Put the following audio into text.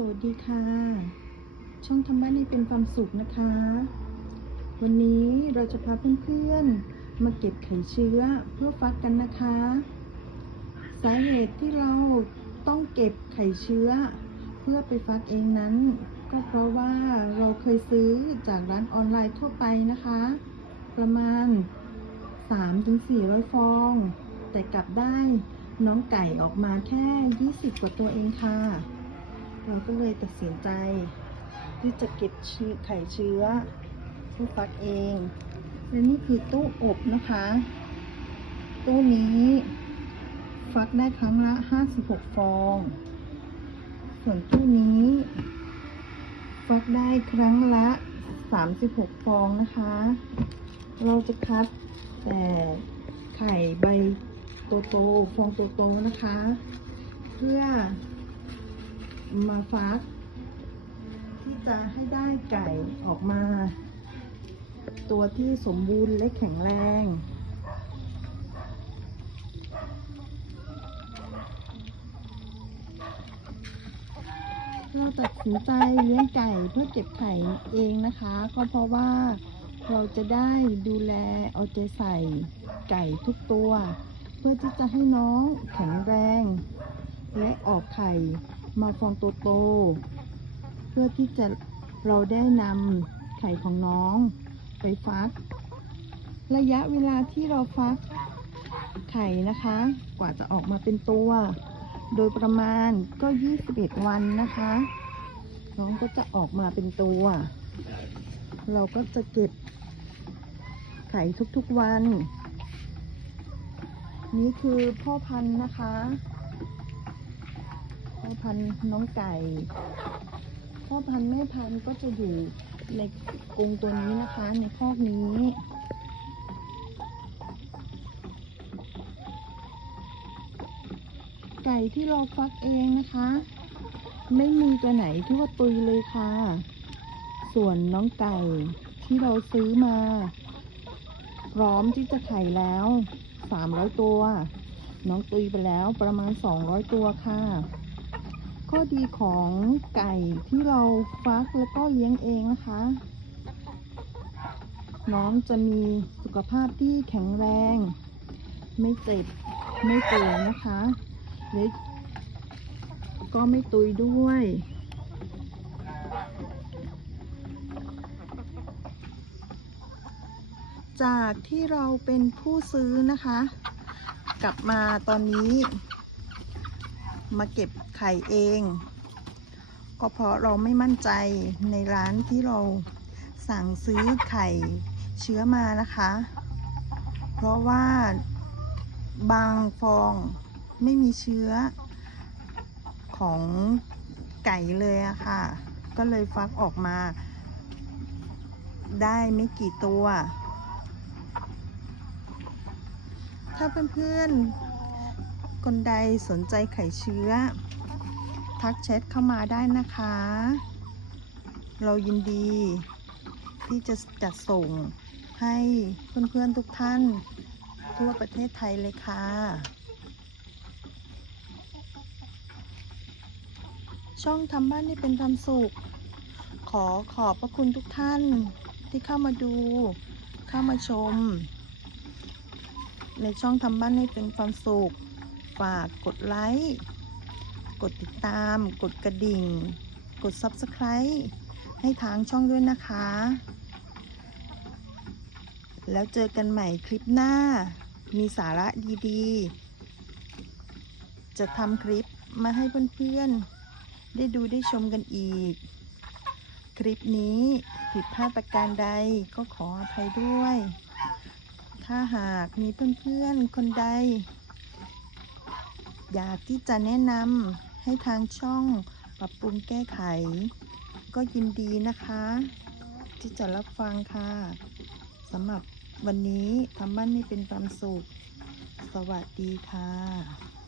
สวัสดีค่ะ ช่องทำบ้านให้เป็นความสุขนะคะ วันนี้เราจะพาเพื่อนๆ มาเก็บไข่เชื้อเพื่อฟักกันนะคะ สาเหตุที่เราต้องเก็บไข่เชื้อ เพื่อไปฟักเองนั้น ก็เพราะว่าเราเคยซื้อจากร้านออนไลน์ทั่วไปนะคะ ประมาณ 3-400 ฟอง แต่กลับได้น้องไก่ออกมาแค่ 20 กว่าตัวเองค่ะ เราก็เลยตัดสินใจ ที่จะเก็บไข่เชื้อเพื่อฟักเองและนี่คือตู้อบนะคะ ตู้นี้ฟักได้ครั้งละ 56 ฟอง ส่วนตู้นี้ ฟักได้ครั้งละ 36 ฟองนะคะ เราจะคัดแต่ไข่ใบโตๆฟองโตๆนะคะ เพื่อ มาฟัก ที่จะให้ได้ไก่ออกมา ตัวที่สมบูรณ์และแข็งแรงเราตัดสินใจเลี้ยงไก่เพื่อเก็บไข่เองนะคะ ก็เพราะว่าเราจะได้ดูแลเอาใจใส่ไก่ทุกตัว เพื่อที่จะให้น้องแข็งแรง และออกไข่มาฟองโตๆเพื่อที่จะเราได้นำไข่ของน้องไปฟัก ระยะเวลาที่เราฟักไข่นะคะ กว่าจะออกมาเป็นตัว โดยประมาณก็ 21 วันนะคะ น้องก็จะออกมาเป็นตัว เราก็จะเก็บไข่ทุกๆวัน นี่คือพ่อพันธุ์นะคะ พ่อพันธุ์น้องไก่ พ่อพันธุ์แม่พันธุ์ก็จะอยู่ในกรงตัวนี้นะคะ ในคอกนี้ไก่ที่เราฟักเองนะคะ ไม่มีตัวไหนที่ว่าตุยเลยค่ะ ส่วนน้องไก่ที่เราซื้อมา พร้อมที่จะไข่แล้ว 300 ตัว น้องตุยไปแล้วประมาณ 200 ตัวค่ะ ข้อดีของไก่ที่เราฟักแล้วก็เลี้ยงเองนะคะ น้องจะมีสุขภาพที่แข็งแรง ไม่เจ็บ ไม่ป่วยนะคะและก็ไม่ตุยด้วยจากที่เราเป็นผู้ซื้อนะคะ กลับมาตอนนี้ มาเก็บ ไข่เอง ก็เพราะเราไม่มั่นใจในร้านที่เราสั่งซื้อไข่เชื้อมานะคะ เพราะว่าบางฟองไม่มีเชื้อของไก่เลยอะค่ะ ก็เลยฟักออกมา ได้ไม่กี่ตัว ถ้าเพื่อนๆคนใดสนใจไข่เชื้อ ทักแชทเข้ามาได้นะคะ เรายินดี ที่จะจัดส่งให้เพื่อนๆทุกท่าน ทั่วประเทศไทยเลยค่ะ ช่องทำบ้านให้เป็นความสุข ขอขอบพระคุณทุกท่านที่เข้ามาดู เข้ามาชม ในช่องทำบ้านให้เป็นความสุข ฝากกดไลค์ กดติดตาม กดกระดิ่ง กด Subscribe ให้ทางช่องด้วยนะคะ แล้วเจอกันใหม่คลิปหน้า มีสาระดีๆ จะทำคลิปมาให้เพื่อนๆ ได้ดูได้ชมกันอีก คลิปนี้ผิดพลาดประการใดก็ขออภัยด้วย ถ้าหากมีเพื่อนๆ คนใด อยากที่จะแนะนำ ให้ทางช่องปรับปรุงแก้ไข ก็ยินดีนะคะ ที่จะรับฟังค่ะสำหรับวันนี้ทำบ้านให้เป็นความสุข สวัสดีค่ะ